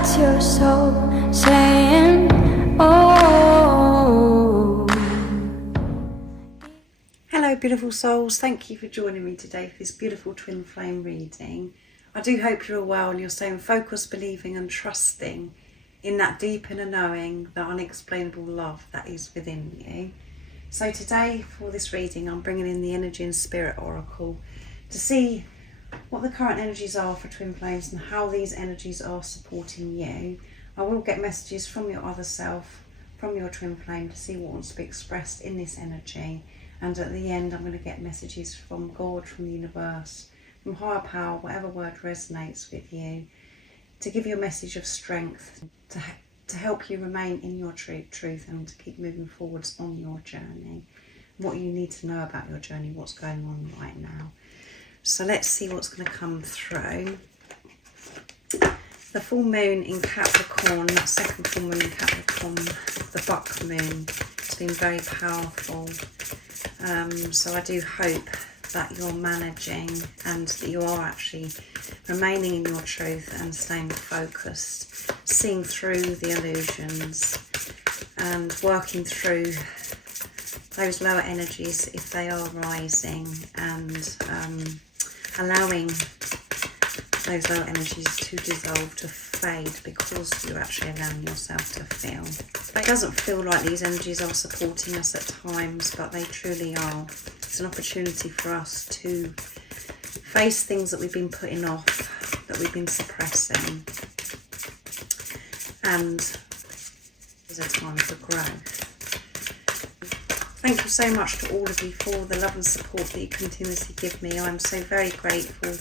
That's your soul saying, oh. Hello beautiful souls, thank you for joining me today for this beautiful twin flame reading. I do hope you're all well and you're staying focused, believing and trusting in that deep inner knowing, the unexplainable love that is within you. So today for this reading I'm bringing in the Energy and Spirit Oracle to see what the current energies are for twin flames and how these energies are supporting you. I will get messages from your other self, from your twin flame, to see what wants to be expressed in this energy. And at the end I'm going to get messages from God, from the universe, from higher power, whatever word resonates with you, to give you a message of strength, to help you remain in your truth and to keep moving forwards on your journey. What you need to know about your journey, what's going on right now. So let's see what's going to come through. The full moon in Capricorn, that second full moon in Capricorn, the buck moon, it's been very powerful. So I do hope that you're managing and that you are actually remaining in your truth and staying focused, seeing through the illusions and working through those lower energies if they are rising, and allowing those lower energies to dissolve, to fade, because you're actually allowing yourself to feel. It doesn't feel like these energies are supporting us at times, but they truly are. It's an opportunity for us to face things that we've been putting off, that we've been suppressing, and it's a time for growth. Thank you so much to all of you for the love and support that you continuously give me. I'm so very grateful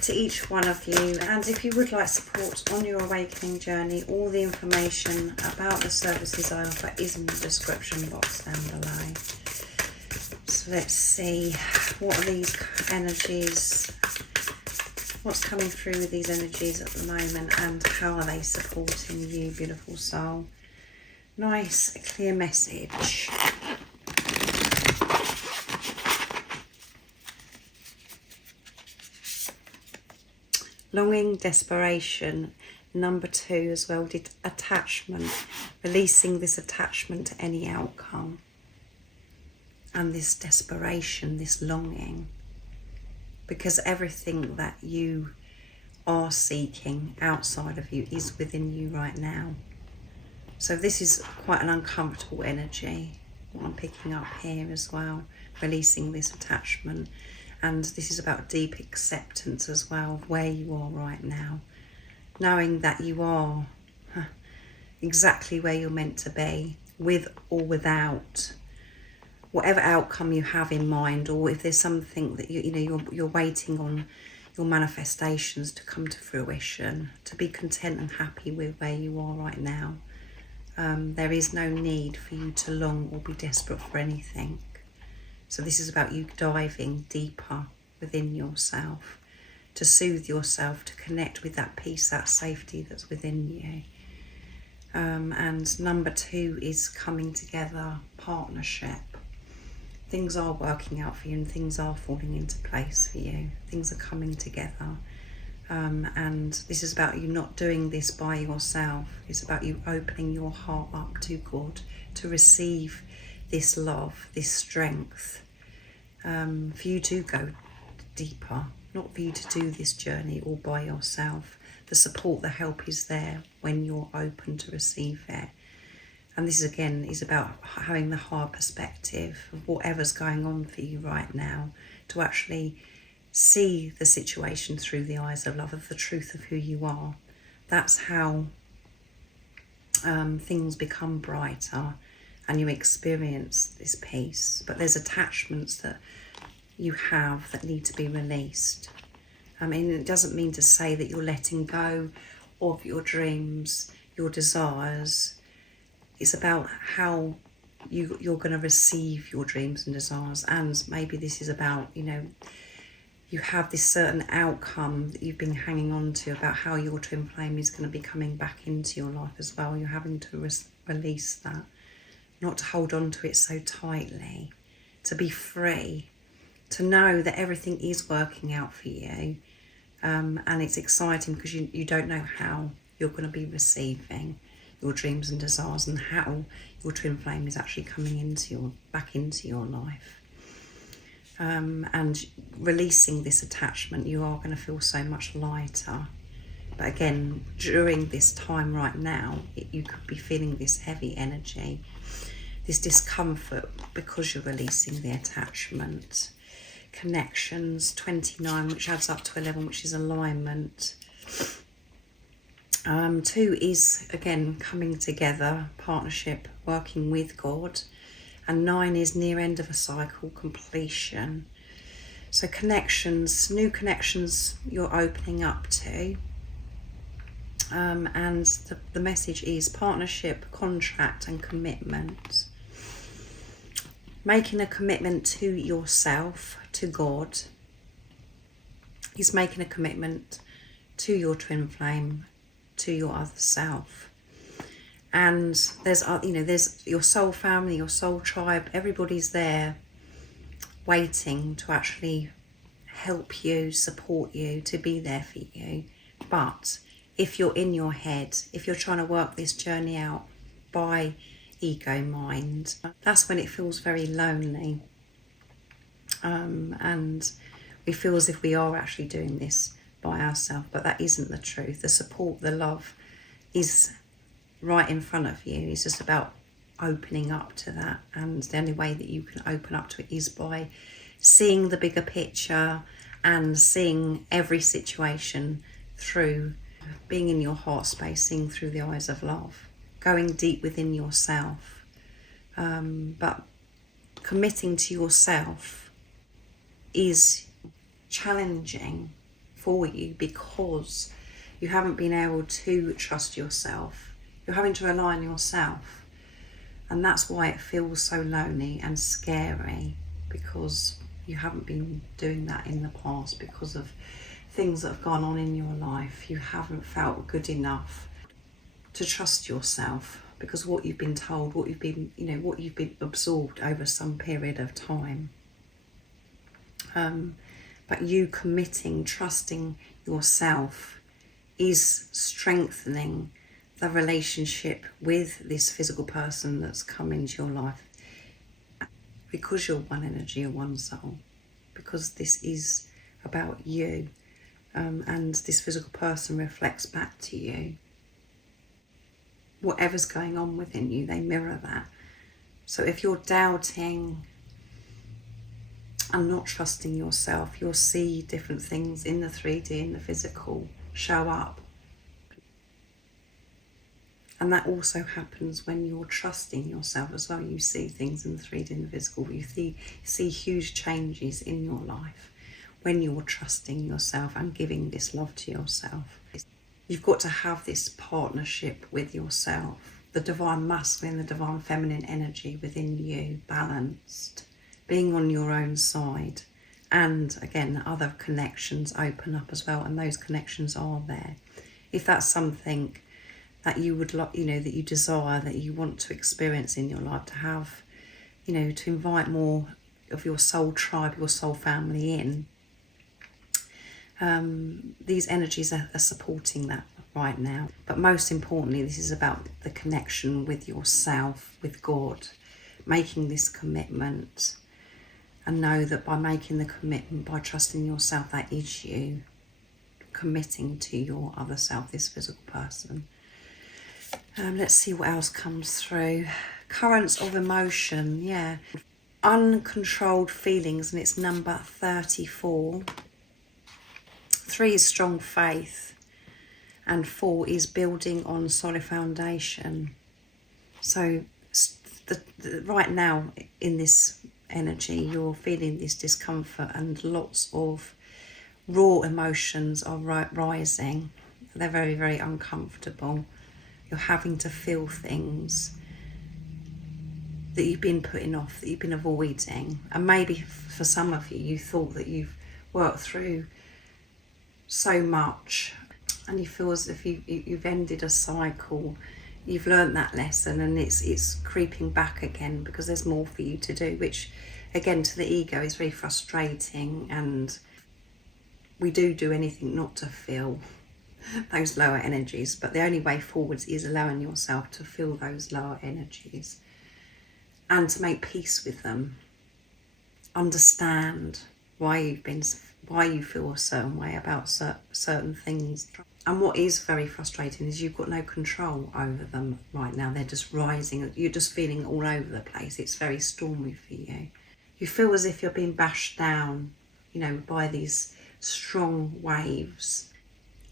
to each one of you. And if you would like support on your awakening journey, all the information about the services I offer is in the description box down below. So let's see, what are these energies, what's coming through with these energies at the moment, and how are they supporting you, beautiful soul? Nice, clear message. Longing, desperation. Number 2 as well, did attachment, releasing this attachment to any outcome. And this desperation, this longing. Because everything that you are seeking outside of you is within you right now. So this is quite an uncomfortable energy, what I'm picking up here as well. Releasing this attachment. And this is about deep acceptance as well of where you are right now. Knowing that you are exactly where you're meant to be, with or without whatever outcome you have in mind, or if there's something that you're waiting on your manifestations to come to fruition, to be content and happy with where you are right now. There is no need for you to long or be desperate for anything. So this is about you diving deeper within yourself, to soothe yourself, to connect with that peace, that safety that's within you. And number 2 is coming together, partnership. Things are working out for you and things are falling into place for you. Things are coming together. And this is about you not doing this by yourself. It's about you opening your heart up to God to receive this love, this strength, for you to go deeper, not for you to do this journey all by yourself. The support, the help is there when you're open to receive it. And this again is about having the higher perspective of whatever's going on for you right now, to actually see the situation through the eyes of love, of the truth of who you are. That's how things become brighter and you experience this peace. But there's attachments that you have that need to be released. I mean, it doesn't mean to say that you're letting go of your dreams, your desires. It's about how you're going to receive your dreams and desires. And maybe this is about, you have this certain outcome that you've been hanging on to, about how your twin flame is going to be coming back into your life as well. You're having to release that, not to hold on to it so tightly, to be free, to know that everything is working out for you. And it's exciting because you don't know how you're going to be receiving your dreams and desires, and how your twin flame is actually coming back into your life. And releasing this attachment, you are going to feel so much lighter. But again, during this time right now, you could be feeling this heavy energy, this discomfort, because you're releasing the attachment. Connections, 29, which adds up to 11, which is alignment. 2 is, again, coming together, partnership, working with God. And 9 is near end of a cycle, completion. So connections, new connections you're opening up to. And the message is partnership, contract and commitment. Making a commitment to yourself, to God. He's making a commitment to your twin flame, to your other self. And there's your soul family, your soul tribe, everybody's there waiting to actually help you, support you, to be there for you. But if you're in your head, if you're trying to work this journey out by ego mind, that's when it feels very lonely. And we feel as if we are actually doing this by ourselves, but that isn't the truth. The support, the love is right in front of you. It's just about opening up to that, and the only way that you can open up to it is by seeing the bigger picture and seeing every situation through, being in your heart space, seeing through the eyes of love, going deep within yourself. But committing to yourself is challenging for you because you haven't been able to trust yourself. You're having to rely on yourself, and that's why it feels so lonely and scary, because you haven't been doing that in the past because of things that have gone on in your life. You haven't felt good enough to trust yourself because what you've been told, what you've been absorbed over some period of time. But you committing, trusting yourself is strengthening the relationship with this physical person that's come into your life, because you're one energy or one soul, because this is about you, and this physical person reflects back to you. Whatever's going on within you, they mirror that. So if you're doubting and not trusting yourself, you'll see different things in the 3D, in the physical, show up. And that also happens when you're trusting yourself as well. You see things in the 3D, in the physical. You see huge changes in your life when you're trusting yourself and giving this love to yourself. You've got to have this partnership with yourself, the divine masculine, the divine feminine energy within you, balanced, being on your own side. And again, other connections open up as well, and those connections are there. If that's something that you would like, that you desire, that you want to experience in your life, to have, to invite more of your soul tribe, your soul family in. These energies are supporting that right now. But most importantly, this is about the connection with yourself, with God, making this commitment. And know that by making the commitment, by trusting yourself, that is you committing to your other self, this physical person. Let's see what else comes through. Currents of emotion, yeah. Uncontrolled feelings, and it's number 34. 3 is strong faith, and 4 is building on solid foundation. So right now in this energy, you're feeling this discomfort and lots of raw emotions are rising. They're very, very uncomfortable. You're having to feel things that you've been putting off, that you've been avoiding. And maybe for some of you, you thought that you've worked through so much and you feel as if you've ended a cycle. You've learned that lesson, and it's creeping back again because there's more for you to do, which again to the ego is very frustrating, and we do anything not to feel. those lower energies. But the only way forwards is allowing yourself to feel those lower energies and to make peace with them. Understand why you feel a certain way about certain things. And what is very frustrating is you've got no control over them right now. They're just rising. You're just feeling all over the place. It's very stormy for you. You feel as if you're being bashed down, by these strong waves.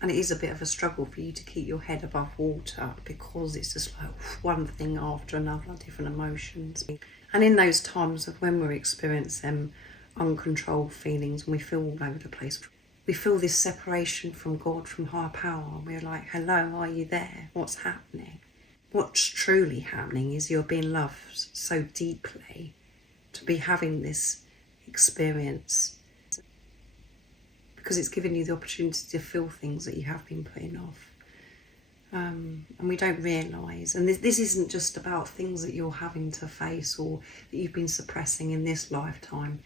And it is a bit of a struggle for you to keep your head above water, because it's just like one thing after another, different emotions. And in those times of when we're experiencing uncontrolled feelings and we feel all over the place, we feel this separation from God, from higher power. We're like, hello, are you there? What's happening? What's truly happening is you're being loved so deeply to be having this experience, because it's given you the opportunity to feel things that you have been putting off. And we don't realise, and this isn't just about things that you're having to face or that you've been suppressing in this lifetime.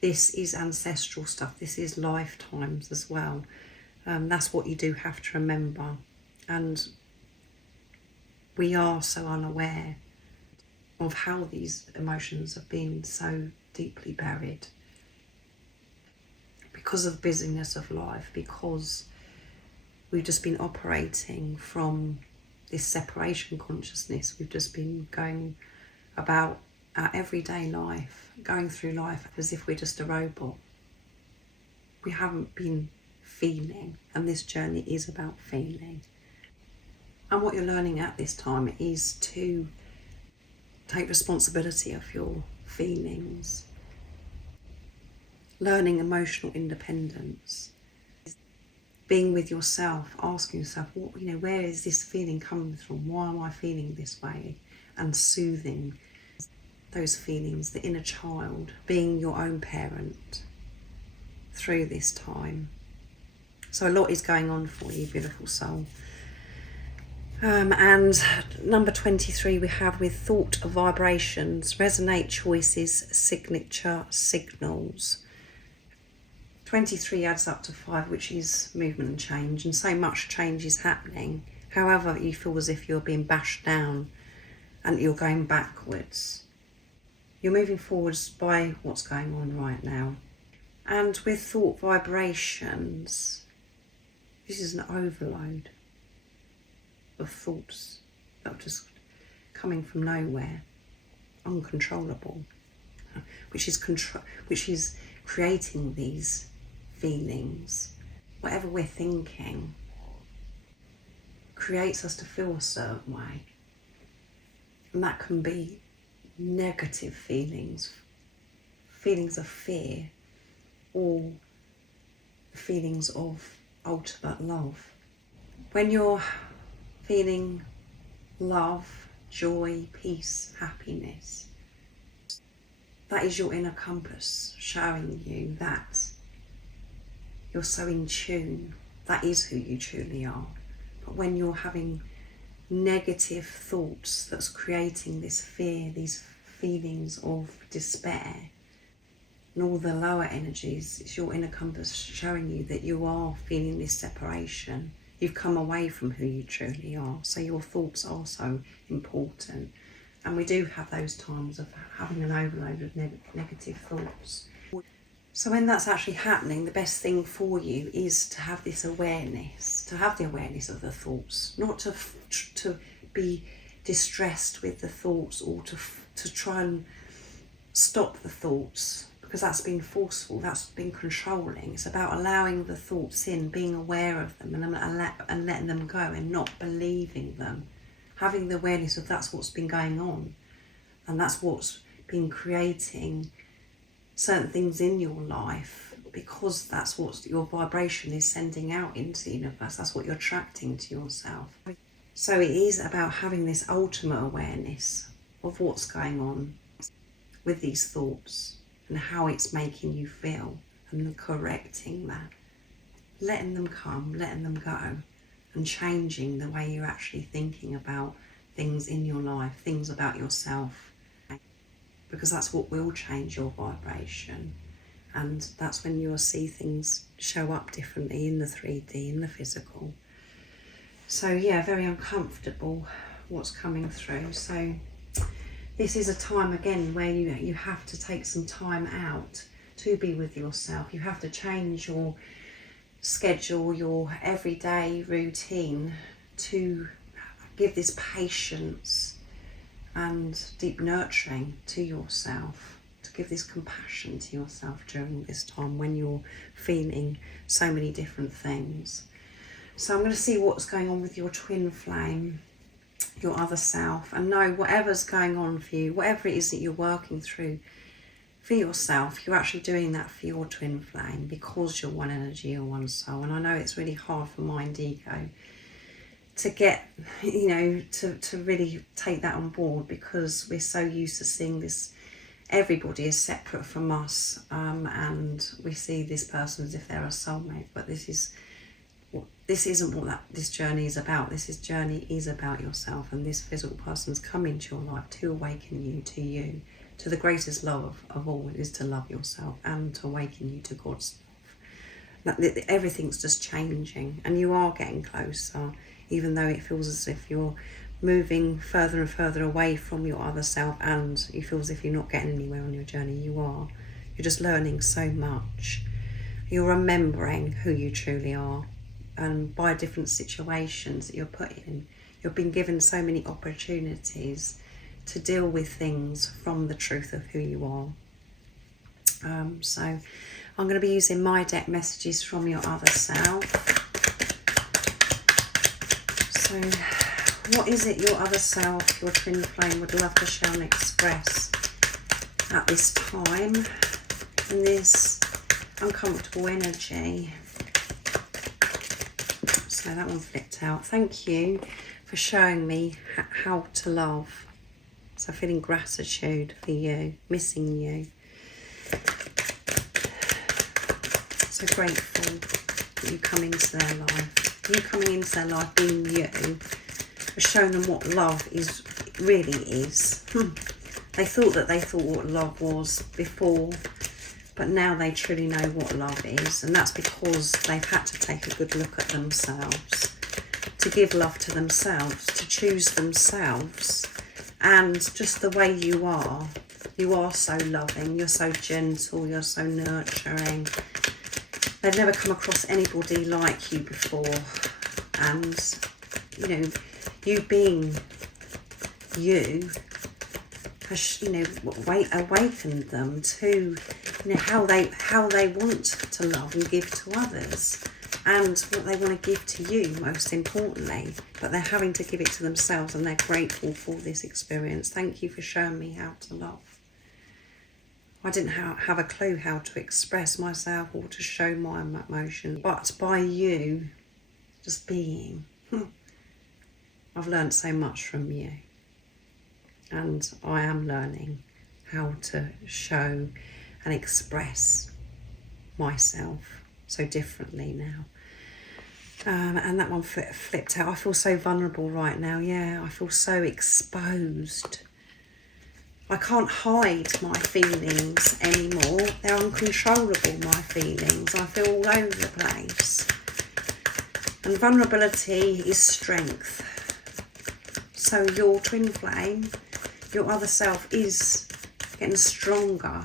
This is ancestral stuff. This is lifetimes as well. That's what you do have to remember. And we are so unaware of how these emotions have been so deeply buried because of the busyness of life, because we've just been operating from this separation consciousness. We've just been going about our everyday life, going through life as if we're just a robot. We haven't been feeling, and this journey is about feeling. And what you're learning at this time is to take responsibility of your feelings, learning emotional independence, being with yourself, asking yourself, where is this feeling coming from? Why am I feeling this way? And soothing those feelings, the inner child, being your own parent through this time. So a lot is going on for you, beautiful soul. And number 23 we have with thought vibrations, resonate choices, signature signals. 23 adds up to 5, which is movement and change, and so much change is happening. However, you feel as if you're being bashed down and you're going backwards. You're moving forwards by what's going on right now. And with thought vibrations, this is an overload of thoughts that are just coming from nowhere, uncontrollable, which is creating these feelings. Whatever we're thinking creates us to feel a certain way, and that can be negative feelings of fear, or feelings of ultimate love. When you're feeling love, joy, peace, happiness, that is your inner compass showing you that you're so in tune. That is who you truly are. But when you're having negative thoughts that's creating this fear, these feelings of despair, and all the lower energies, it's your inner compass showing you that you are feeling this separation. You've come away from who you truly are. So your thoughts are so important. And we do have those times of having an overload of negative thoughts. So when that's actually happening, the best thing for you is to have this awareness, to have the awareness of the thoughts, not to be distressed with the thoughts, or to try and stop the thoughts, because that's been forceful, that's been controlling. It's about allowing the thoughts in, being aware of them, and letting them go, and not believing them. Having the awareness of that's what's been going on, and that's what's been creating certain things in your life, because that's what your vibration is sending out into the universe. That's what you're attracting to yourself. So it is about having this ultimate awareness of what's going on with these thoughts and how it's making you feel, and correcting that, letting them come, letting them go, and changing the way you're actually thinking about things in your life, things about yourself, because that's what will change your vibration. And that's when you'll see things show up differently in the 3D, in the physical. So yeah, very uncomfortable what's coming through. So this is a time again where you have to take some time out to be with yourself. You have to change your schedule, your everyday routine, to give this patience and deep nurturing to yourself, to give this compassion to yourself during this time when you're feeling so many different things. So I'm going to see what's going on with your twin flame, your other self, and know whatever's going on for you, whatever it is that you're working through for yourself, you're actually doing that for your twin flame, because you're one energy or one soul. And I know it's really hard for mind ego to get, to really take that on board, because we're so used to seeing this, everybody is separate from us, and we see this person as if they're a soulmate, but this isn't what this journey is about. This journey is about yourself, and this physical person's come into your life to awaken you to the greatest love of all, is to love yourself and to awaken you to God's love. Everything's just changing, and you are getting closer, even though it feels as if you're moving further and further away from your other self, and you feel as if you're not getting anywhere on your journey. You are. You're just learning so much. You're remembering who you truly are, and by different situations that you're put in, you've been given so many opportunities to deal with things from the truth of who you are. So I'm going to be using my deck messages from your other self. So what is it your other self, your twin flame, would love to share and express at this time, in this uncomfortable energy? So that one flipped out. Thank you for showing me how to love. So feeling gratitude for you, missing you. So grateful that you coming into their life. You coming into their life, being you, has shown them what love really is. They thought what love was before, but now they truly know what love is, and that's because they've had to take a good look at themselves, to give love to themselves, to choose themselves. And just the way you are so loving, you're so gentle, you're so nurturing. They've never come across anybody like you before. And, you being you has, awakened them to, how they want to love and give to others, and what they want to give to you, most importantly. But they're having to give it to themselves, and they're grateful for this experience. Thank you for showing me how to love. I didn't have a clue how to express myself or to show my emotion, but by you just being, I've learned so much from you, and I am learning how to show and express myself so differently now. And that one flipped out. I feel so vulnerable right now. Yeah, I feel so exposed. I can't hide my feelings anymore. They're uncontrollable, my feelings. I feel all over the place. And vulnerability is strength. So your twin flame, your other self, is getting stronger.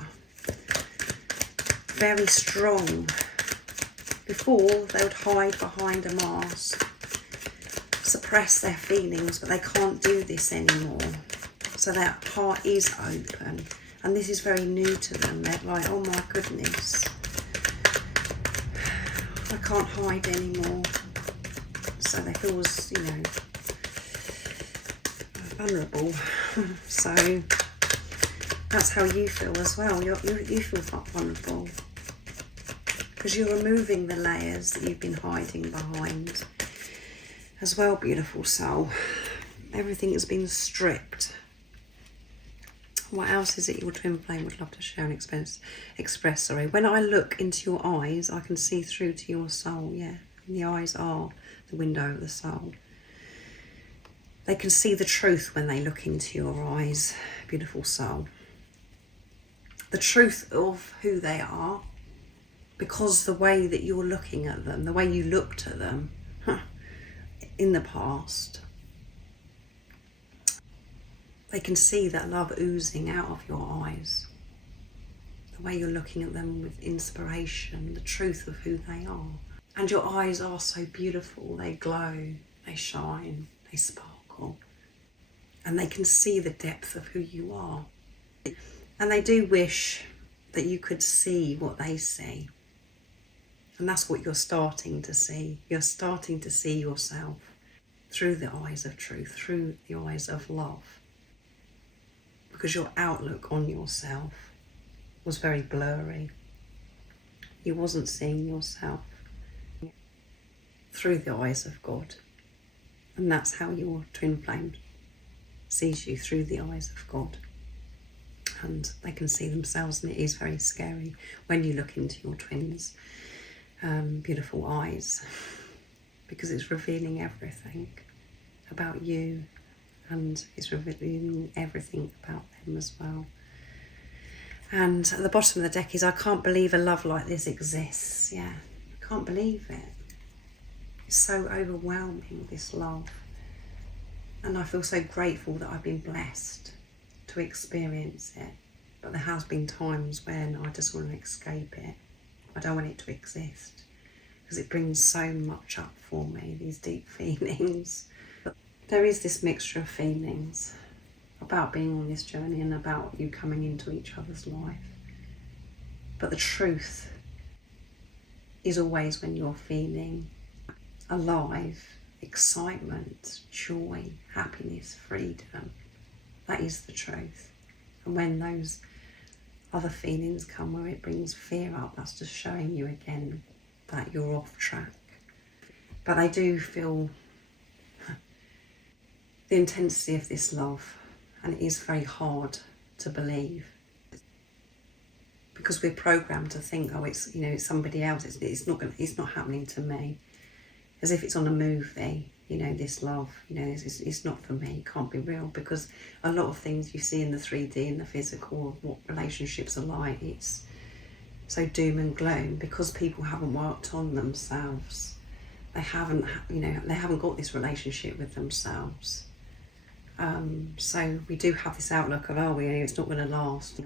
Very strong. Before, they would hide behind a mask, suppress their feelings, but they can't do this anymore. So their heart is open, and this is very new to them. They're like, oh my goodness, I can't hide anymore. So they feel, vulnerable. So that's how you feel as well. You feel vulnerable, because you're removing the layers that you've been hiding behind as well, beautiful soul. Everything has been stripped. What else is it your twin flame would love to share and express? When I look into your eyes, I can see through to your soul. Yeah, and the eyes are the window of the soul. They can see the truth when they look into your eyes, beautiful soul. The truth of who they are, because the way that you're looking at them, the way you looked at them, in the past, they can see that love oozing out of your eyes. The way you're looking at them with inspiration, the truth of who they are. And your eyes are so beautiful. They glow, they shine, they sparkle. And they can see the depth of who you are. And they do wish that you could see what they see. And that's what you're starting to see. You're starting to see yourself through the eyes of truth, through the eyes of love. Because your outlook on yourself was very blurry. You wasn't seeing yourself through the eyes of God. And that's how your twin flame sees you, through the eyes of God. And they can see themselves, and it is very scary when you look into your twins' beautiful eyes, because it's revealing everything about you, and it's revealing everything about them as well. And at the bottom of the deck is, I can't believe a love like this exists. Yeah, I can't believe it. It's so overwhelming, this love. And I feel so grateful that I've been blessed to experience it. But there has been times when I just want to escape it. I don't want it to exist, because it brings so much up for me, these deep feelings. But there is this mixture of feelings about being on this journey and about you coming into each other's life. But the truth is always when you're feeling alive, excitement, joy, happiness, freedom. That is the truth. And when those other feelings come where it brings fear up, that's just showing you again that you're off track. But I do feel the intensity of this love, and it is very hard to believe, because we're programmed to think, oh, it's, you know, it's somebody else. It's not happening to me. As if it's on a movie, you know, this love, you know, it's not for me, it can't be real, because a lot of things you see in the 3D and the physical of what relationships are like, it's so doom and gloom, because people haven't worked on themselves. They haven't, you know, they haven't got this relationship with themselves. So we do have this outlook of, oh, it's not going to last.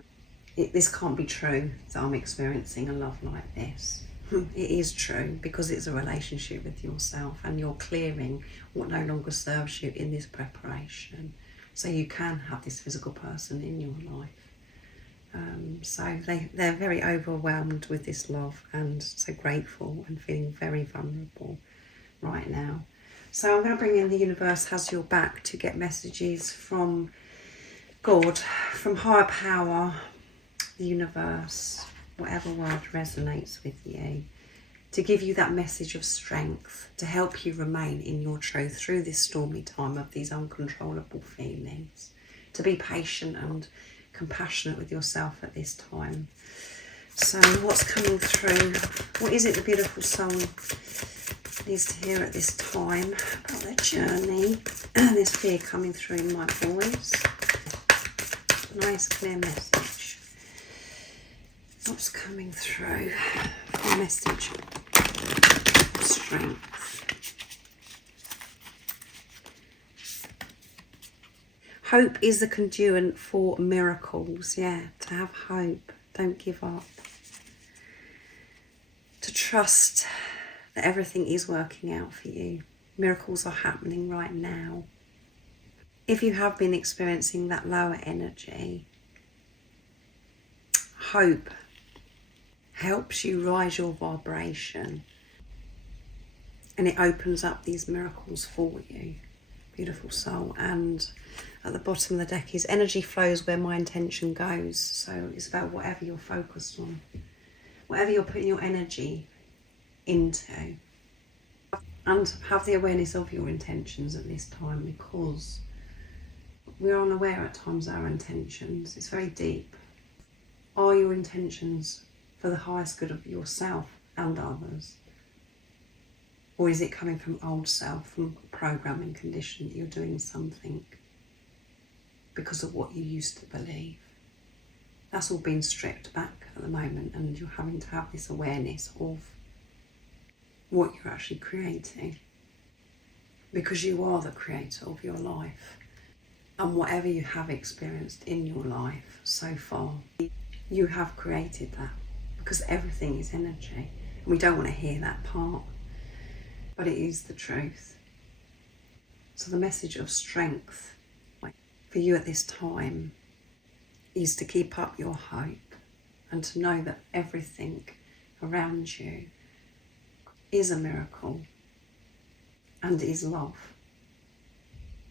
This can't be true, that I'm experiencing a love like this. It is true, because it's a relationship with yourself, and you're clearing what no longer serves you in this preparation, so you can have this physical person in your life. So they're very overwhelmed with this love, and so grateful and feeling very vulnerable right now. So I'm going to bring in the universe has your back to get messages from God, from higher power, the universe, whatever word resonates with you, to give you that message of strength, to help you remain in your truth through this stormy time of these uncontrollable feelings, to be patient and compassionate with yourself at this time. So what's coming through? What is it the beautiful soul needs to hear at this time about their journey? There's fear coming through in my voice. Nice clear message. What's coming through? A message of strength. Hope is the conduit for miracles. Yeah, to have hope. Don't give up. To trust that everything is working out for you. Miracles are happening right now. If you have been experiencing that lower energy, hope helps you rise your vibration, and it opens up these miracles for you, beautiful soul. And at the bottom of the deck is energy flows where my intention goes. So it's about whatever you're focused on, whatever you're putting your energy into, and have the awareness of your intentions at this time, because we're unaware at times of our intentions. It's very deep. Are your intentions for the highest good of yourself and others? Or is it coming from old self, from programming condition, that you're doing something because of what you used to believe? That's all been stripped back at the moment, and you're having to have this awareness of what you're actually creating. because you are the creator of your life. And whatever you have experienced in your life so far, you have created that, because everything is energy. And we don't want to hear that part, but it is the truth. So the message of strength for you at this time is to keep up your hope and to know that everything around you is a miracle and is love.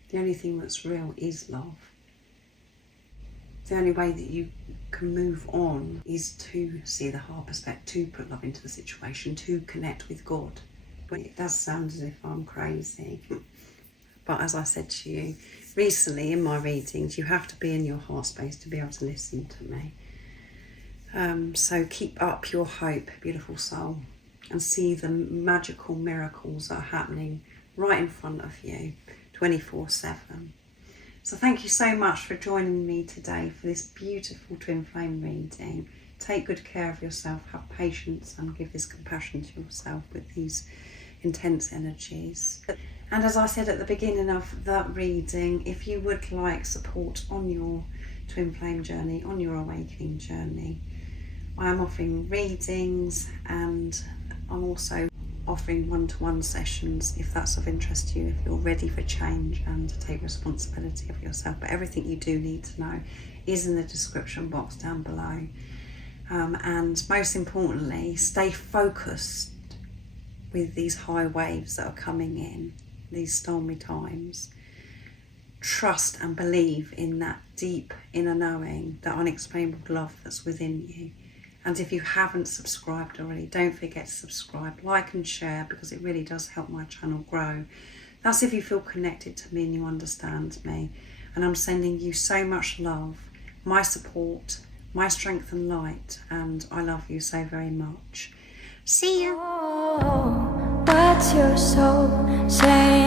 The only thing that's real is love. The only way that you can move on is to see the hard perspective, to put love into the situation, to connect with God. But it does sound as if I'm crazy. But as I said to you recently in my readings, you have to be in your heart space to be able to listen to me. So keep up your hope, beautiful soul, and see the magical miracles that are happening right in front of you 24/7. So thank you so much for joining me today for this beautiful twin flame reading. Take good care of yourself, have patience, and give this compassion to yourself with these intense energies. And as I said at the beginning of that reading, if you would like support on your twin flame journey, on your awakening journey, I am offering readings, and I'm also offering one-to-one sessions if that's of interest to you, if you're ready for change and to take responsibility of yourself. But everything you do need to know is in the description box down below. And most importantly, stay focused with these high waves that are coming in, these stormy times. Trust and believe in that deep inner knowing, that unexplainable love that's within you. And if you haven't subscribed already, don't forget to subscribe, like and share, because it really does help my channel grow. That's if you feel connected to me and you understand me. And I'm sending you so much love, my support, my strength and light, and I love you so very much. See you. Oh, what's your soul saying?